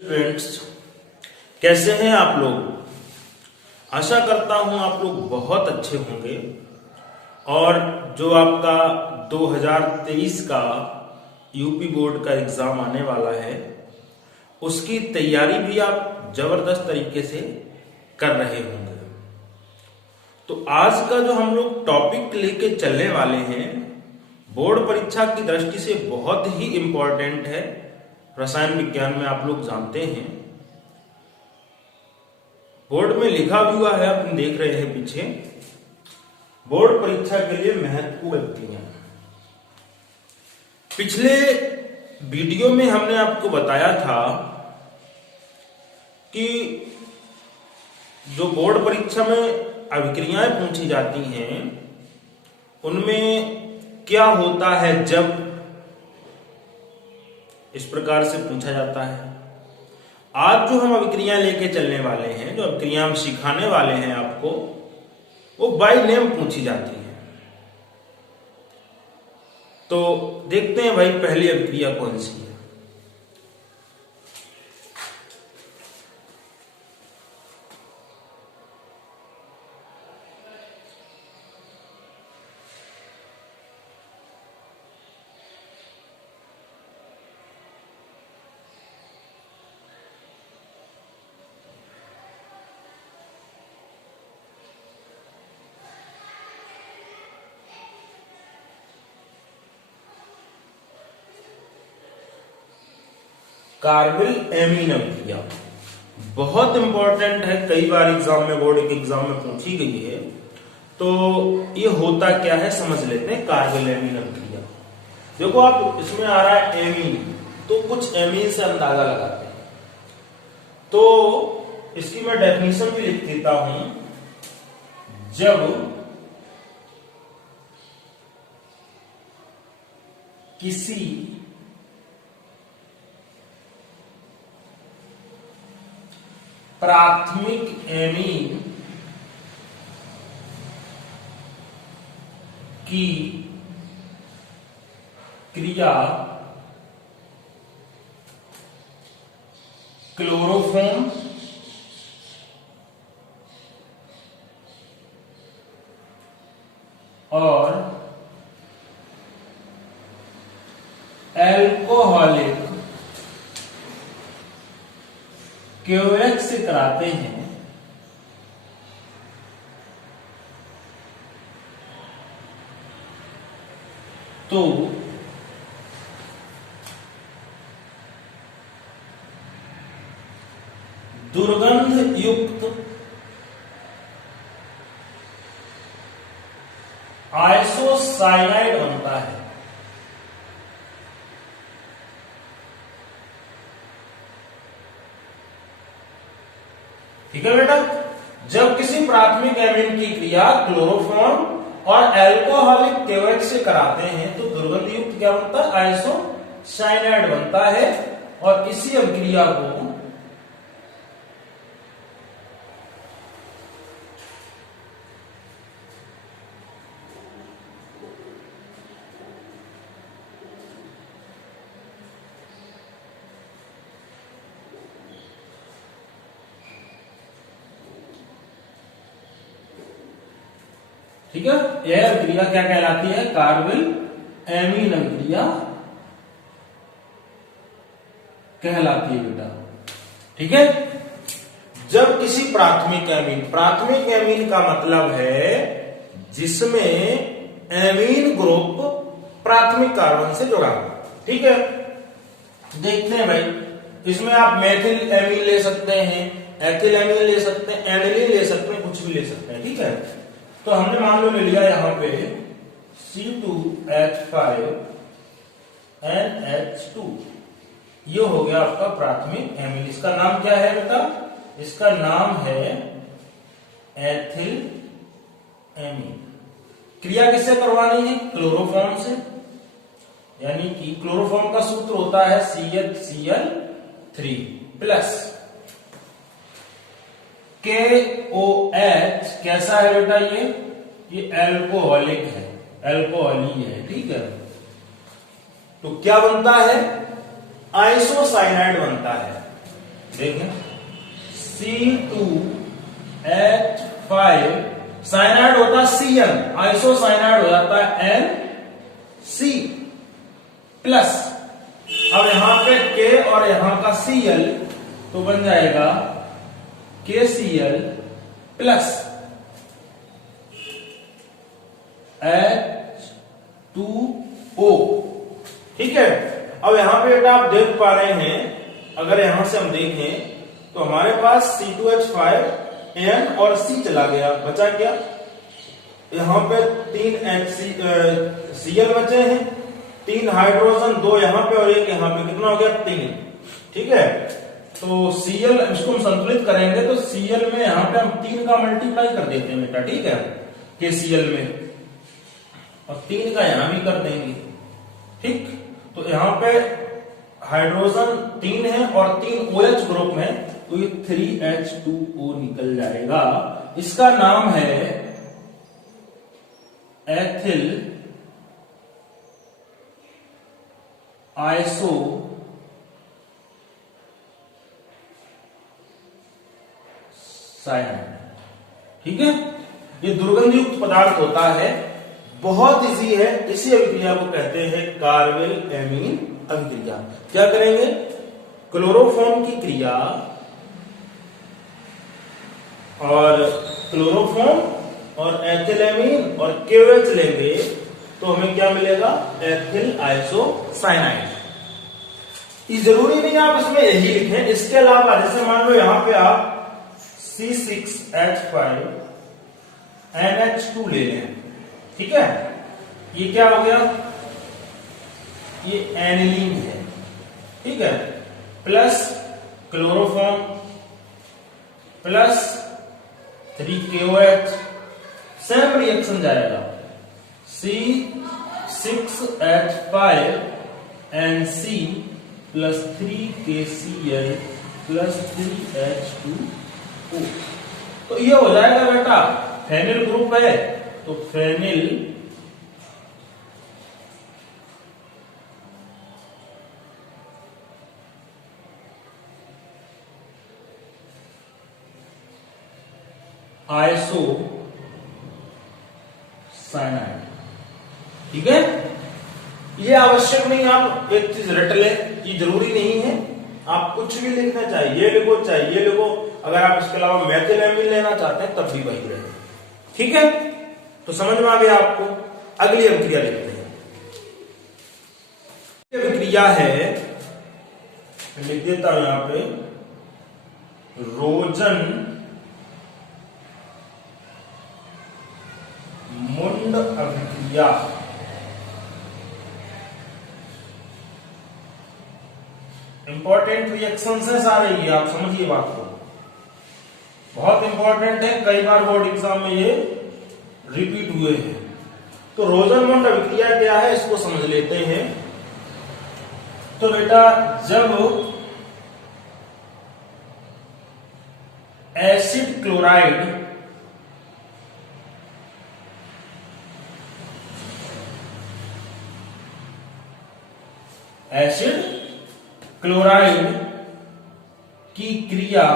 Friends, कैसे हैं आप लोग। आशा करता हूं आप लोग बहुत अच्छे होंगे और जो आपका 2023 का यूपी बोर्ड का एग्जाम आने वाला है उसकी तैयारी भी आप जबरदस्त तरीके से कर रहे होंगे। तो आज का जो हम लोग टॉपिक लेके चलने वाले हैं बोर्ड परीक्षा की दृष्टि से बहुत ही इंपॉर्टेंट है। रसायन विज्ञान में आप लोग जानते हैं, बोर्ड में लिखा हुआ है, आप देख रहे हैं पीछे, बोर्ड परीक्षा के लिए महत्वपूर्ण व्यक्तियां। पिछले वीडियो में हमने आपको बताया था कि जो बोर्ड परीक्षा में अभिक्रियाएं पूछी जाती हैं उनमें क्या होता है जब इस प्रकार से पूछा जाता है। आज जो हम अभिक्रियाएं लेके चलने वाले हैं, जो अभिक्रिया हम सिखाने वाले हैं आपको, वो बाय नेम पूछी जाती है। तो देखते हैं भाई पहली अभिक्रिया कौन सी है। कार्बिल एमीन अभिक्रिया बहुत इंपॉर्टेंट है, कई बार एग्जाम में, बोर्ड के एग्जाम में पूछी गई है। तो ये होता क्या है समझ लेते हैं। कार्बिल एमीन अभिक्रिया, देखो आप इसमें आ रहा है एमीन, तो कुछ एमीन से अंदाजा लगाते हैं। तो इसकी मैं डेफिनेशन भी लिख देता हूं। जब किसी प्राथमिक एमीन की क्रिया क्लोरोफॉर्म और एल्कोहलिक क्यूएक्स से कराते हैं, तो दुर्गंध युक्त आइसोसाइनाइड बनता है। ठीक है बेटा, जब किसी प्राथमिक एमीन की क्रिया क्लोरोफॉर्म और एल्कोहलिक क्यूएक्स से कराते हैं तो दुर्गंध युक्त क्या बनता है, आइसोसाइनाइड बनता है। और इसी अभिक्रिया को ठीक है, यह अभिक्रिया क्या कहलाती है, कार्बिल एमीन अभिक्रिया कहलाती है बेटा। ठीक है, जब किसी प्राथमिक एमीन का मतलब है जिसमें एमीन ग्रुप प्राथमिक कार्बन से जुड़ा हुआ। ठीक है, देखते हैं भाई, इसमें आप मेथिल एमीन ले सकते हैं, एथिल एमीन ले सकते हैं, एनिलीन ले सकते हैं, कुछ भी ले सकते हैं। ठीक है, तो हमने मान लो ले लिया यहां पे C2H5NH2, ये हो गया आपका प्राथमिक एमीन। इसका नाम क्या है बेटा, इसका नाम है एथिल एमीन। क्रिया किससे करवानी है, क्लोरोफॉर्म से, यानी कि क्लोरोफॉर्म का सूत्र होता है CHCl3 प्लस KOH। कैसा है बेटा, ये एल्कोहलिक है, एल्कोहली है। ठीक है, तो क्या बनता है, आइसोसाइनाइड बनता है। देखें C2H5 साइनाइड होता है Cn, आइसोसाइनाइड हो जाता है NC प्लस। अब यहां पे K और यहां का Cl तो बन जाएगा KCl प्लस H2O। ठीक है, अब यहां पे बेटा आप देख पा रहे हैं, अगर यहां से हम देखें तो हमारे पास C2H5 N और C चला गया, बचा क्या? यहां पे 3 Cl बचे हैं, 3 हाइड्रोजन, 2 यहां पे और 1 यहां पे, कितना हो गया? 3। ठीक है, तो Cl इसको हम संतुलित करेंगे तो Cl में यहां पे हम 3 का मल्टीप्लाई कर देते हैं बेटा, ठीक है, KCl में, और 3 का यहां भी कर देंगे। ठीक, तो यहां पे हाइड्रोजन 3 है और 3 OH ग्रुप में, तो ये 3H2O निकल जाएगा। इसका नाम है एथिल आइसो साइनाइड। ठीक है, ये दुर्गंध युक्त पदार्थ होता है, बहुत इजी है। इसी अभिक्रिया को कहते हैं कार्बेल एमीन अभिक्रिया। क्या करेंगे? क्लोरोफॉर्म की क्रिया और क्लोरोफॉर्म और एथिलेमीन और KOH लेंगे तो हमें क्या मिलेगा? Ethyl isocyanide. ये जरूरी नहीं आप इसमें यही लिखें, इसके अलावा जैसे मान लो यहां पे आप C6H5NH2 ले लें, ठीक है, ये क्या हो गया? ये एनिलीन है, ठीक है, plus chloroform plus 3KOH, same reaction जाएगा, C6H5NC plus 3KCl plus 3H2O। तो ये हो जाएगा बेटा, फेनिल ग्रुप है तो फेनिल आइसोसाइनाइड। ठीक है, ये आवश्यक नहीं आप एक चीज रट ले, ये जरूरी नहीं है, आप कुछ भी लिखना चाहिए, ये लिखो चाहे ये लिखो, अगर आप इसके अलावा मेथिलेमीन लेना चाहते हैं तब भी वही रहे। ठीक है, तो समझ में आ गया आपको। अगली अभिक्रिया लिखते हैं। अभिक्रिया है, लिख देता हूं यहां पे, रोजन मुंड अभिक्रिया। इंपॉर्टेंट रिएक्शन से आ रही है, आप समझिए बात को, बहुत इंपॉर्टेंट है, कई बार बोर्ड एग्जाम में ये रिपीट हुए हैं। तो रोजन-मुंड अभिक्रिया क्या है इसको समझ लेते हैं। तो बेटा जब एसिड क्लोराइड की क्रिया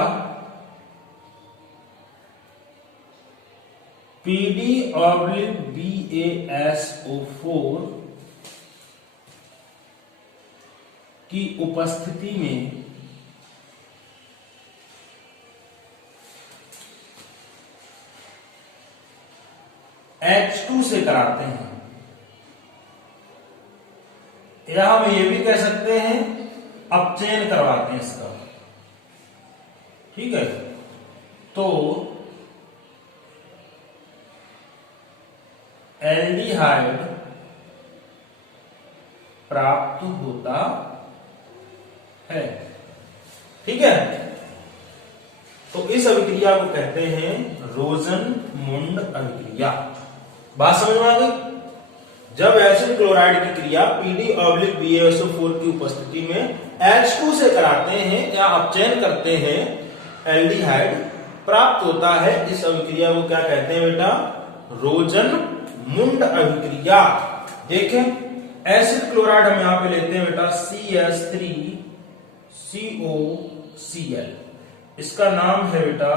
PD/BaSO4 की उपस्थिति में H2 से कराते हैं, या हम ये भी कह सकते हैं अपचयन करवाते हैं इसका। ठीक है, तो एल्डिहाइड प्राप्त होता है। ठीक है, तो इस अभिक्रिया को कहते हैं रोजन-मुंड अभिक्रिया। बात समझ में आ गई? जब एसिड क्लोराइड की क्रिया PD/BaSO4 की उपस्थिति में H2 से कराते हैं या अपचयन करते हैं, एल्डिहाइड प्राप्त होता है। इस अभिक्रिया को क्या कहते हैं बेटा? रोजन-मुंड अभिक्रिया। देखें, एसिड क्लोराइड हम यहां पे लेते हैं बेटा CH3CO Cl। इसका नाम है बेटा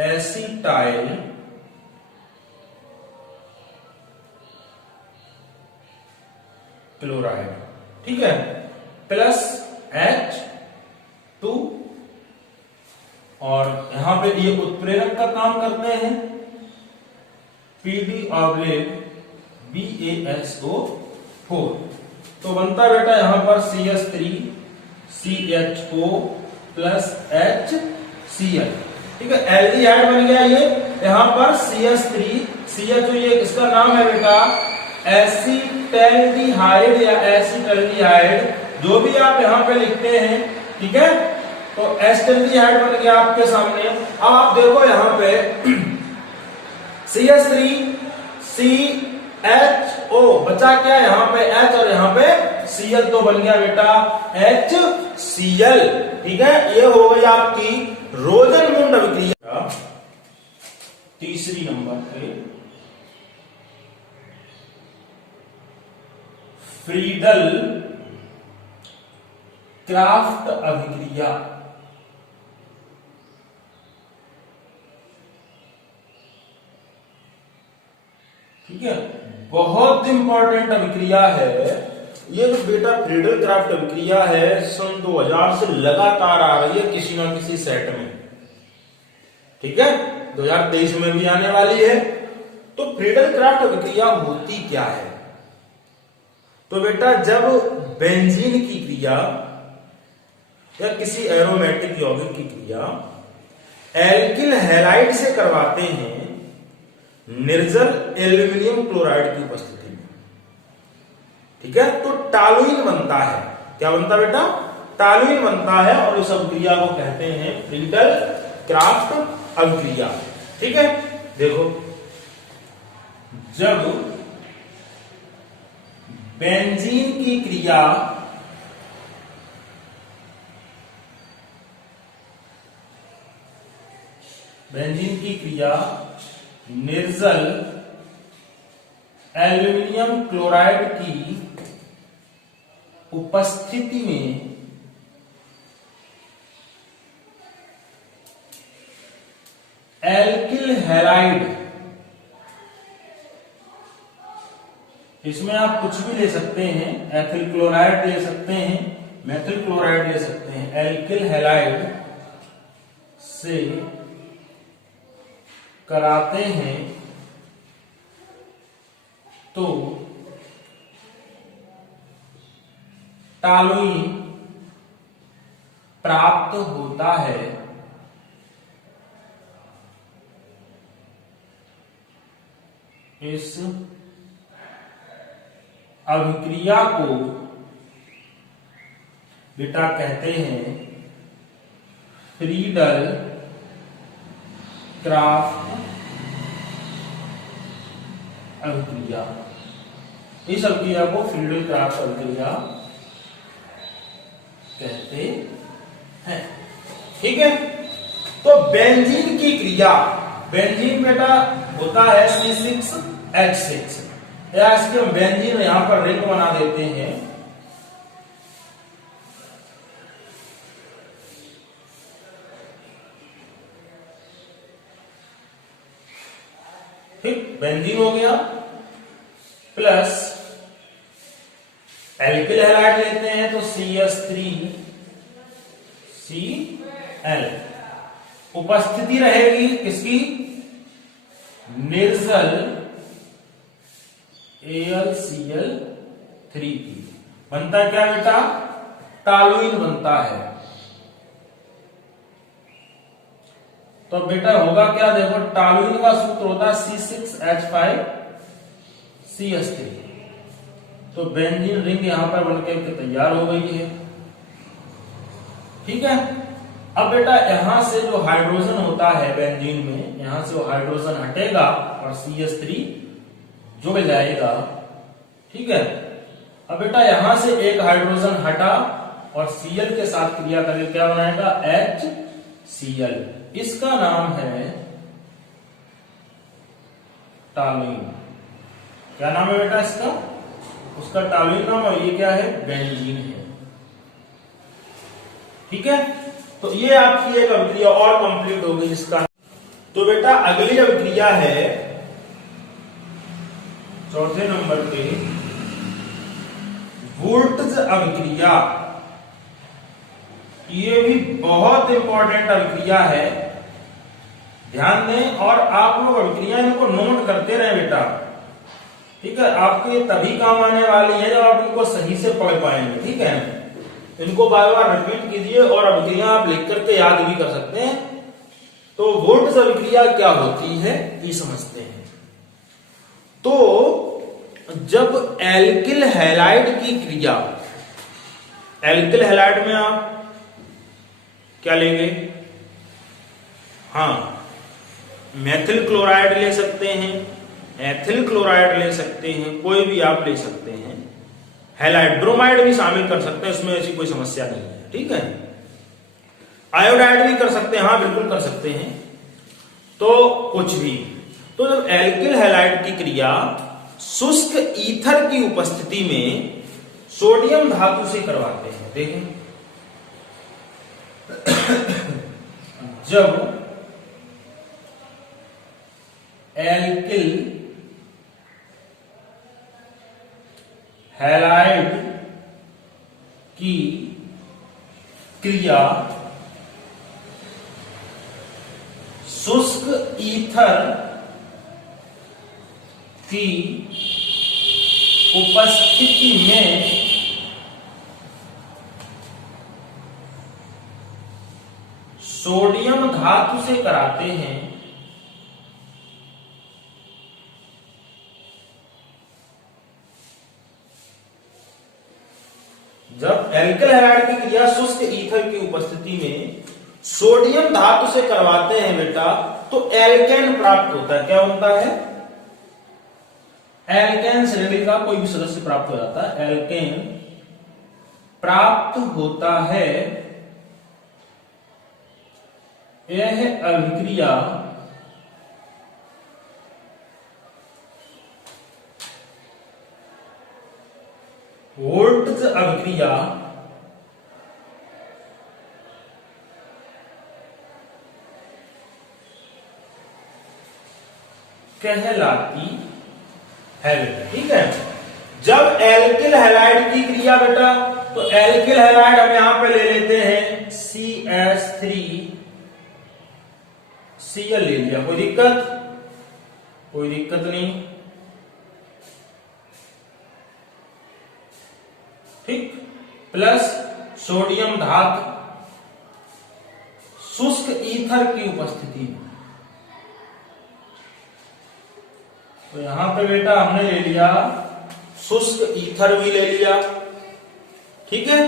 एसिटाइल क्लोराइड, ठीक है, प्लस H2 और यहां पे ये उत्प्रेरक का काम करते हैं PD/BaSO4। तो बनता बेटा यहां पर CH3CHO प्लस HCl, ठीक है, एल्डिहाइड बन गया ये। यहां पर CH3CHO, ये इसका नाम है बेटा एसिटैल्डिहाइड या एसिटैल्डिहाइड, जो भी आप यहां पे लिखते हैं, ठीक है। तो एसिटैल्डिहाइड बन गया आपके सामने। अब आप देखो यहां पे CH3CHO बचा क्या, यहां पे H और यहां पे Cl, तो बन गया बेटा HCl, ठीक है। ये हो गई आपकी रोजनमुंड अभिक्रिया। तीसरी नंबर पे फ्रीडल क्राफ्ट अभिक्रिया, ठीक है, बहुत इंपॉर्टेंट अभिक्रिया है ये। जो बेटा फ्रीडल क्राफ्ट अभिक्रिया है सन 2000 से लगातार आ रही है किसी न किसी सेट में, ठीक है, 2023 में भी आने वाली है। तो फ्रीडल क्राफ्ट अभिक्रिया होती क्या है? तो बेटा जब बेंजीन की क्रिया या किसी एरोमेटिक यौगिक की क्रिया एल्किल हैलाइड से करवाते हैं निर्जल एल्यूमिनियम क्लोराइड की उपस्थिति में, ठीक है, तो टॉलुइन बनता है। क्या बनता बेटा? टॉलुइन बनता है, और इस अभिक्रिया को कहते हैं फ्रीडल क्राफ्ट अभिक्रिया, ठीक है। देखो जब बेंजीन की क्रिया निर्जल एल्यूमिनियम क्लोराइड की उपस्थिति में एल्किल हैलाइड, इसमें आप कुछ भी ले सकते हैं, एथिल क्लोराइड ले सकते हैं, मेथिल क्लोराइड ले सकते हैं, एल्किल हैलाइड से कराते हैं तो टॉलुइन प्राप्त होता है। इस अभिक्रिया को बेटा कहते हैं फ्रीडल क्राफ्ट अभिक्रिया। इस अभिक्रिया को फ्रीडल क्राफ्ट अभिक्रिया कहते हैं, ठीक है। तो बेंजीन की क्रिया, बेंजीन बेटा होता है C6H6, या इसके बेंजीन यहां पर रिंग बना देते हैं, ठीक, बेंजीन हो गया, प्लस एल्किल हैलाइड लेते हैं तो CH3Cl, उपस्थिति रहेगी किसकी? निर्जल AlCl3 की। बनता क्या बेटा? टॉलुइन बनता है। तो बेटा होगा क्या, देखो टॉलुइन का सूत्र होता है C6H5CH3। तो बेंजीन रिंग यहां पर बनकर तैयार हो गई है, ठीक है। अब बेटा यहां से जो हाइड्रोजन होता है बेंजीन में, यहां से वो हाइड्रोजन हटेगा और CH3 जुड़ जाएगा, ठीक है। अब बेटा यहां से एक हाइड्रोजन हटा और Cl के साथ क्रिया करके क्या बनाएगा? HCl। इसका नाम है टॉलुइन। क्या नाम है बेटा इसका? उसका टॉलुइन नाम, और ये क्या है? बेंजीन है, ठीक है। तो ये आपकी एक अभिक्रिया और कंप्लीट हो गई इसका। तो बेटा अगली अभिक्रिया है चौथे नंबर पे वोल्टज अभिक्रिया। ये भी बहुत इंपॉर्टेंट अभिक्रिया है, ध्यान दें। और आप लोग अभिक्रिया इनको नोट करते रहे बेटा, ठीक है। आपको ये तभी काम आने वाली है जब आप इनको सही से पढ़ पाएंगे, ठीक है। इनको बार बार रिपीट कीजिए और अभिक्रिया आप लिख करके याद भी कर सकते हैं। तो वोल्टज अभिक्रिया क्या होती है ये समझते हैं। तो जब एल्किल हैलाइड की क्रिया, एल्किल हैलाइड में आप क्या लेंगे, हाँ मेथिल क्लोराइड ले सकते हैं, एथिल क्लोराइड ले सकते हैं, कोई भी आप ले सकते हैं। हैलाइड ब्रोमाइड भी शामिल कर सकते हैं, उसमें ऐसी कोई समस्या नहीं है, ठीक है। आयोडाइड भी कर सकते हैं, हाँ बिल्कुल कर सकते हैं। तो कुछ भी, तो जब एल्किल हैलाइड की क्रिया शुष्क ईथर की उपस्थिति में सोडियम धातु से करवाते हैं, देखें जब एल्किल हैलाइड की क्रिया शुष्क ईथर की उपस्थिति में सोडियम धातु से कराते हैं, जब एल्किल हैलाइड की क्रिया शुष्क ईथर की उपस्थिति में सोडियम धातु से करवाते हैं बेटा, तो एल्केन प्राप्त होता है। क्या होता है, एल्केन श्रेणी का कोई भी सदस्य प्राप्त हो जाता है, एल्केन प्राप्त होता है। यह अभिक्रिया वोल्टज अभिक्रिया कहलाती है, ठीक है। जब एल्किल हैलाइड की क्रिया बेटा, तो एल्किल हैलाइड हम यहां पे ले लेते हैं CH3 Cl ले लिया, कोई दिक्कत, कोई दिक्कत नहीं, ठीक। प्लस सोडियम धातु शुष्क ईथर की उपस्थिति में, तो यहां पे बेटा हमने ले लिया शुष्क ईथर भी ले लिया, ठीक है।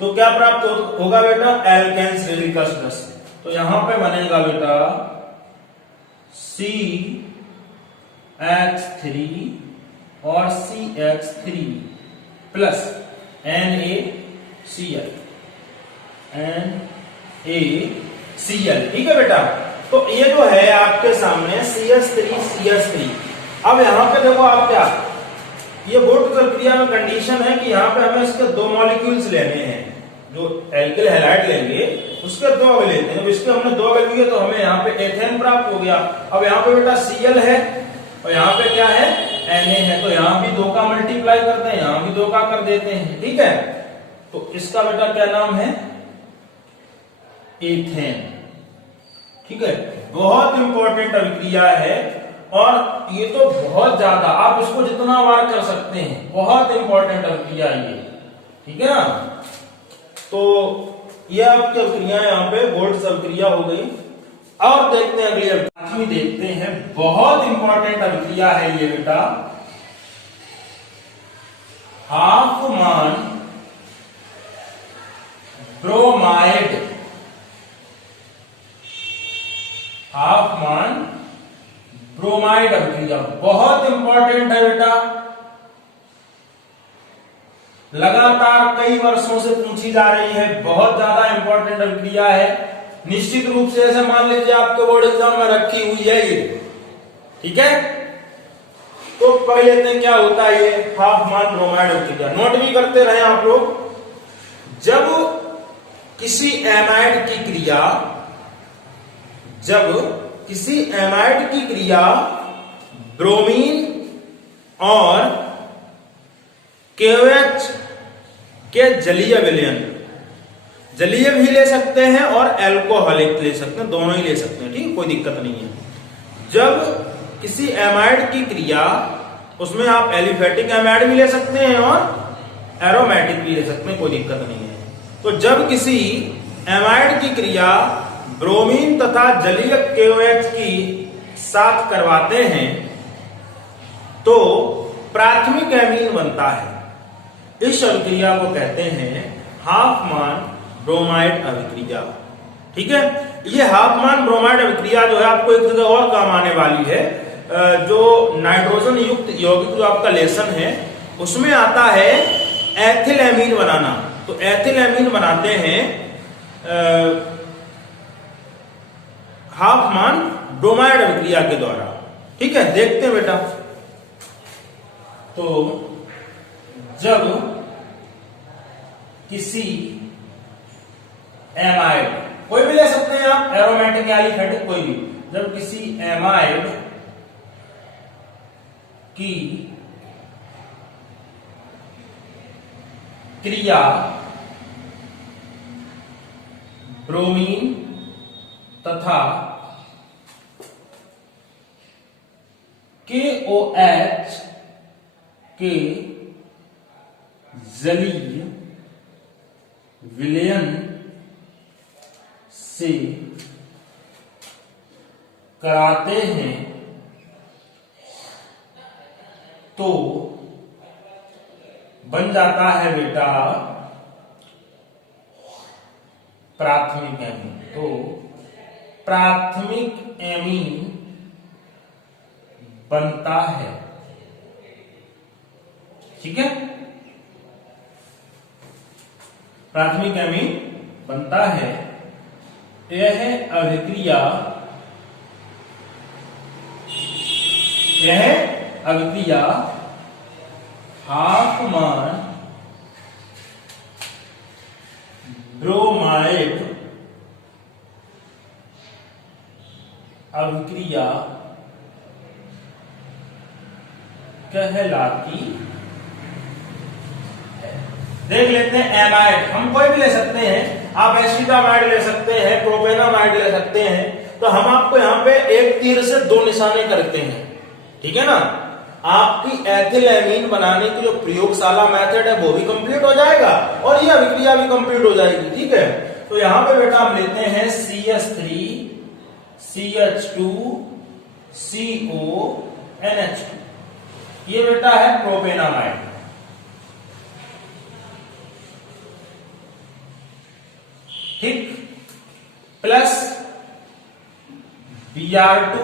तो क्या प्राप्त होगा बेटा, एल्केन श्रेणी का सदस्य। तो यहां पे बनेगा बेटा CH3 और CH3 प्लस NaCl, ठीक है बेटा। तो ये जो है आपके सामने CH3 अब यहां पे देखो आप क्या, ये वोल्टज अभिक्रिया में कंडीशन है कि यहां पे हमें इसके दो मॉलिक्यूल्स लेने हैं। जो एल्किल हैलाइड लेंगे उसके दो अगर लेते हैं, इसके हमने दो अगर लिए तो हमें यहाँ पे एथेन प्राप्त हो गया। अब यहाँ पे बेटा Cl है और यहाँ पे क्या है, Na है, तो यहाँ भी 2 का मल्टीप्लाई करते हैं, यहाँ भी 2 का कर देते हैं, ठीक है। तो इसका बेटा क्या नाम है, एथेन, ठीक है। बहुत इंपॉर्टेंट अभिक्रिया है और ये तो बहुत ज्यादा, आप इसको जितना बार कर सकते हैं, बहुत इंपॉर्टेंट अभिक्रिया ये, ठीक है ना। तो ये आपकी अभिक्रिया यहाँ पे वोल्टज अभिक्रिया हो गई। और देखते हैं अगली अभिक्रिया, देखते हैं बहुत इंपॉर्टेंट अभिक्रिया है ये बेटा, हाफमान ब्रोमाइड, हाफमान ब्रोमाइड अभिक्रिया बहुत इंपॉर्टेंट है बेटा, लगातार कई वर्षों से पूछी जा रही है, बहुत ज्यादा इंपॉर्टेंट अभिक्रिया है। निश्चित रूप से ऐसे मान लीजिए आपके बोर्ड एग्जाम में रखी हुई है ये, ठीक है। तो पढ़ लेते हैं क्या होता है ये हाफमान ब्रोमाइड अभिक्रिया, नोट भी करते रहे आप लोग। जब किसी एमाइड की क्रिया, जब किसी एमाइड की क्रिया ब्रोमीन और KOH के जलीय विलयन, जलीय भी ले सकते हैं और एल्कोहलिक ले सकते हैं, दोनों ही ले सकते हैं, ठीक, कोई दिक्कत नहीं है। जब किसी एमाइड की क्रिया, उसमें आप एलिफेटिक एमाइड भी ले सकते हैं और एरोमेटिक भी ले सकते हैं, कोई दिक्कत नहीं है। तो जब किसी एमाइड की क्रिया ब्रोमीन तथा जलीय KOH की साथ करवाते हैं तो प्राथमिक एमीन बनता है। इस अभिक्रिया को कहते हैं हाफमान ब्रोमाइड अभिक्रिया, ठीक है। ये हाफमान ब्रोमाइड अभिक्रिया जो है आपको एक जगह और काम आने वाली है, जो नाइट्रोजन युक्त यौगिक जो आपका लेसन है उसमें आता है एथिलएमीन बनाना। तो एथिलएमीन बनाते हैं हाफमान ब्रोमाइड अभिक्रिया के द्वारा, ठीक है। देखते हैं बेटा, तो जब किसी एमाइड, कोई भी ले सकते हैं आप, एरोमेटिक या एलिफेटिक कोई भी, जब किसी एमाइड की क्रिया ब्रोमीन तथा KOH के जलीय विलयन से कराते हैं तो बन जाता है बेटा प्राथमिक एमीन। तो प्राथमिक एमीन बनता है, ठीक है। प्राथमिक एमीन बनता है। यह अभिक्रिया हाफमान ब्रोमाइड अभिक्रिया कहलाती है। देख लेते हैं एमाइड, हम कोई भी ले सकते हैं, आप एसिटामाइड ले सकते हैं, प्रोपेनामाइड ले सकते हैं। तो हम आपको यहाँ पे एक तीर से दो निशाने करते हैं, ठीक है ना। आपकी एथिलएमीन बनाने की जो प्रयोगशाला मेथड है वो भी कंप्लीट हो जाएगा और ये अभिक्रिया भी कंप्लीट हो जाएगी, ठीक है। तो यहां पे बेटा हम लेते हैं CH3 CH2 CO NH2, ये बेटा है प्रोपेनामाइड, ठीक, प्लस Br2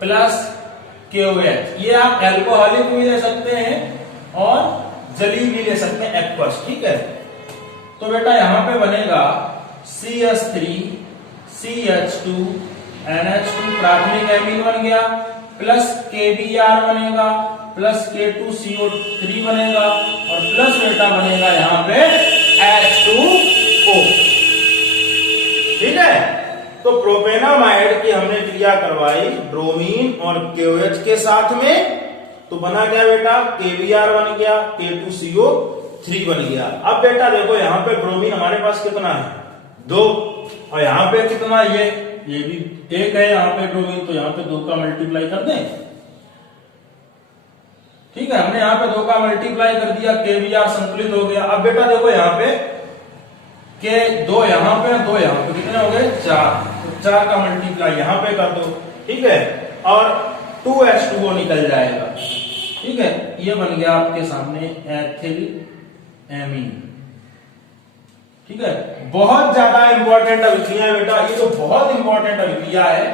प्लस KOH। ये आप एल्कोहलिक भी ले सकते हैं और जलीय भी ले सकते हैं, एक्वस, ठीक है। तो बेटा यहां पे बनेगा CH3 CH2 NH2 प्राथमिक एमीन बन गया, प्लस KBr बनेगा, प्लस K2CO3 बनेगा और प्लस बेटा बनेगा यहां पे H2O, ठीक है। तो प्रोपेनामाइड की हमने क्रिया करवाई ब्रोमीन और KOH के साथ में, तो बना क्या बेटा, KBr बन गया, K2CO3 बन गया। अब बेटा देखो यहाँ पे ब्रोमीन हमारे पास कितना है, 2, और यहाँ पे कितना, ये भी 1 है यहाँ पे ब्रोमीन, तो यहाँ पे 2 का मल्टीप्लाई कर दें, ठीक है। हमने यहाँ पे 2 का मल्टीप्लाई कर दिया, KBr संतुलित हो गया। अब बेटा देखो यहाँ पे के 2 यहाँ पे 2 यहाँ पे, कितने हो गए, 4, तो 4 का मल्टीप्लाई यहाँ पे कर दो, ठीक है, और 2H2O निकल जाएगा, ठीक है। ये बन गया आपके सामने एथिलएमीन, ठीक है। बहुत ज्यादा इंपॉर्टेंट अभिक्रिया है बेटा, ये तो बहुत इंपॉर्टेंट अभिक्रिया है,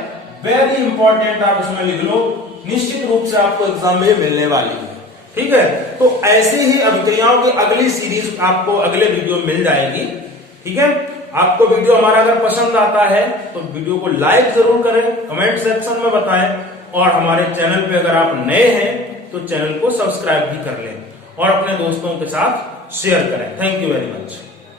वेरी इंपॉर्टेंट, आप इसमें लिख लो, निश्चित रूप से आपको एग्जाम में मिलने वाली है, ठीक है। तो ऐसे ही अभिक्रियाओं की अगली सीरीज आपको अगले वीडियो में मिल जाएगी, ठीक है। आपको वीडियो हमारा अगर पसंद आता है तो वीडियो को लाइक जरूर करें, कमेंट सेक्शन में बताएं, और हमारे चैनल पे अगर आप नए हैं तो चैनल को सब्सक्राइब भी कर लें और अपने दोस्तों के साथ शेयर करें। Thank you very much.